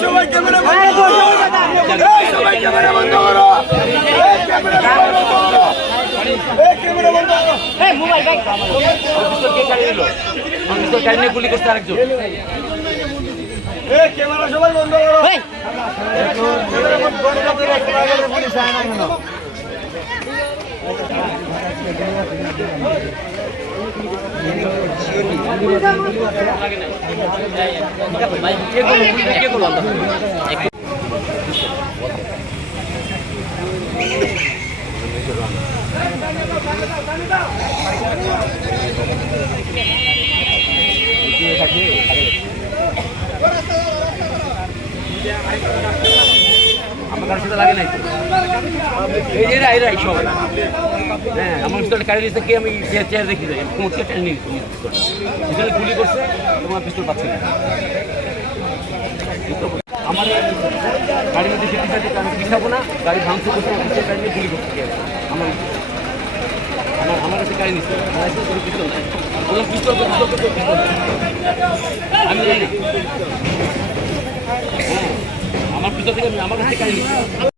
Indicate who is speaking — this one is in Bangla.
Speaker 1: সবাই ক্যামেরা সবাই ক্যামেরা বন্ধ করো ক্যামেরা বন্ধ করো এই ক্যামেরা
Speaker 2: গুলি করছে আরেকজন
Speaker 1: ক্যামেরা সবাই বন্ধ করো ক্যামেরা বন্ধ
Speaker 2: আমরা সাথে লাগে নাই এই এরা এরা সব হ্যাঁ আমার পিস্তলটা কাড়ি দিয়েছে, কে আমি চেয়ার দেখি যাই কোমর থেকে টেনে নিয়ে পিস্তলটা পিস্তলে? গুলি করছে, তোমার পিস্তল পাচ্ছি না। আমার গাড়ির মধ্যে সেটি সাথে আমি পিছাবো না। গাড়ি ভাঙচুর করছে, আমার পিস্তল নিয়ে গুলি করছে কে? আমার আমার আমার কাছে গাড়ি নিচ্ছে আমার পিস্তল নাই। পিস্তল পিস্তল পিস্তল আমি জানি না। থেকে আমার কাছে